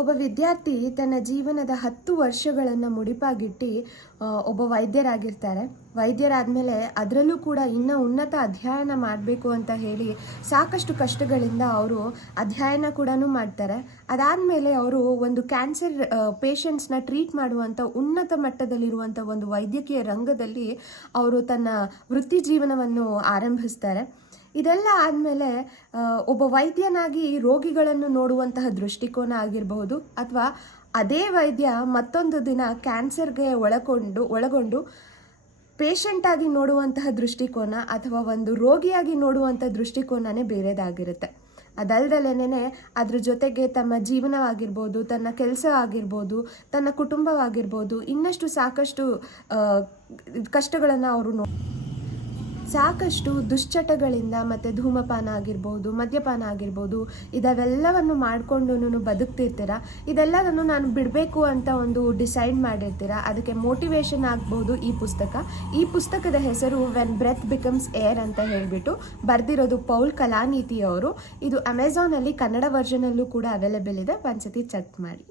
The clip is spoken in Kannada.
ಒಬ್ಬ ವಿದ್ಯಾರ್ಥಿ ತನ್ನ ಜೀವನದ 10 ವರ್ಷಗಳನ್ನು ಮುಡಿಪಾಗಿಟ್ಟು ಒಬ್ಬ ವೈದ್ಯರಾಗಿರ್ತಾರೆ. ವೈದ್ಯರಾದಮೇಲೆ ಅದರಲ್ಲೂ ಕೂಡ ಇನ್ನೂ ಉನ್ನತ ಅಧ್ಯಯನ ಮಾಡಬೇಕು ಅಂತ ಹೇಳಿ ಸಾಕಷ್ಟು ಕಷ್ಟಗಳಿಂದ ಅವರು ಅಧ್ಯಯನ ಕೂಡ ಮಾಡ್ತಾರೆ. ಅದಾದಮೇಲೆ ಅವರು ಒಂದು ಕ್ಯಾನ್ಸರ್ ಪೇಷಂಟ್ಸ್ನ ಟ್ರೀಟ್ ಮಾಡುವಂಥ ಉನ್ನತ ಮಟ್ಟದಲ್ಲಿರುವಂಥ ಒಂದು ವೈದ್ಯಕೀಯ ರಂಗದಲ್ಲಿ ಅವರು ತನ್ನ ವೃತ್ತಿ ಜೀವನವನ್ನು ಆರಂಭಿಸ್ತಾರೆ. ಇದೆಲ್ಲ ಆದಮೇಲೆ ಒಬ್ಬ ವೈದ್ಯನಾಗಿ ರೋಗಿಗಳನ್ನು ನೋಡುವಂತಹ ದೃಷ್ಟಿಕೋನ ಆಗಿರಬಹುದು, ಅಥವಾ ಅದೇ ವೈದ್ಯ ಮತ್ತೊಂದು ದಿನ ಕ್ಯಾನ್ಸರ್ಗೆ ಒಳಗೊಂಡು ಪೇಷಂಟಾಗಿ ನೋಡುವಂತಹ ದೃಷ್ಟಿಕೋನ ಅಥವಾ ಒಂದು ರೋಗಿಯಾಗಿ ನೋಡುವಂಥ ದೃಷ್ಟಿಕೋನನೇ ಬೇರೆದಾಗಿರುತ್ತೆ. ಅದಲ್ದಲೇನೆ ಅದ್ರ ಜೊತೆಗೆ ತಮ್ಮ ಜೀವನವಾಗಿರ್ಬೋದು, ತನ್ನ ಕೆಲಸ ಆಗಿರ್ಬೋದು, ತನ್ನ ಕುಟುಂಬವಾಗಿರ್ಬೋದು, ಇನ್ನಷ್ಟು ಸಾಕಷ್ಟು ಕಷ್ಟಗಳನ್ನು ಅವರು ಸಾಕಷ್ಟು ದುಶ್ಚಟಗಳಿಂದ ಮತ್ತು ಧೂಮಪಾನ ಆಗಿರ್ಬೋದು, ಮದ್ಯಪಾನ ಆಗಿರ್ಬೋದು, ಇದೆಲ್ಲವನ್ನು ಮಾಡಿಕೊಂಡು ಬದುಕ್ತಿರ್ತೀರ. ಇದೆಲ್ಲವನ್ನು ನಾನು ಬಿಡಬೇಕು ಅಂತ ಒಂದು ಡಿಸೈಡ್ ಮಾಡಿರ್ತೀರ. ಅದಕ್ಕೆ ಮೋಟಿವೇಶನ್ ಆಗ್ಬೋದು ಈ ಪುಸ್ತಕದ ಹೆಸರು ವೆನ್ ಬ್ರೆತ್ ಬಿಕಮ್ಸ್ ಏರ್ ಅಂತ ಹೇಳಿಬಿಟ್ಟು ಬರೆದಿರೋದು ಪೌಲ್ ಕಲಾನೀತಿ ಅವರು. ಇದು ಅಮೆಝಾನಲ್ಲಿ ಕನ್ನಡ ವರ್ಷನಲ್ಲೂ ಕೂಡ ಅವೈಲೇಬಲ್ ಇದೆ, ಒಂದ್ಸತಿ ಚೆಕ್ ಮಾಡಿ.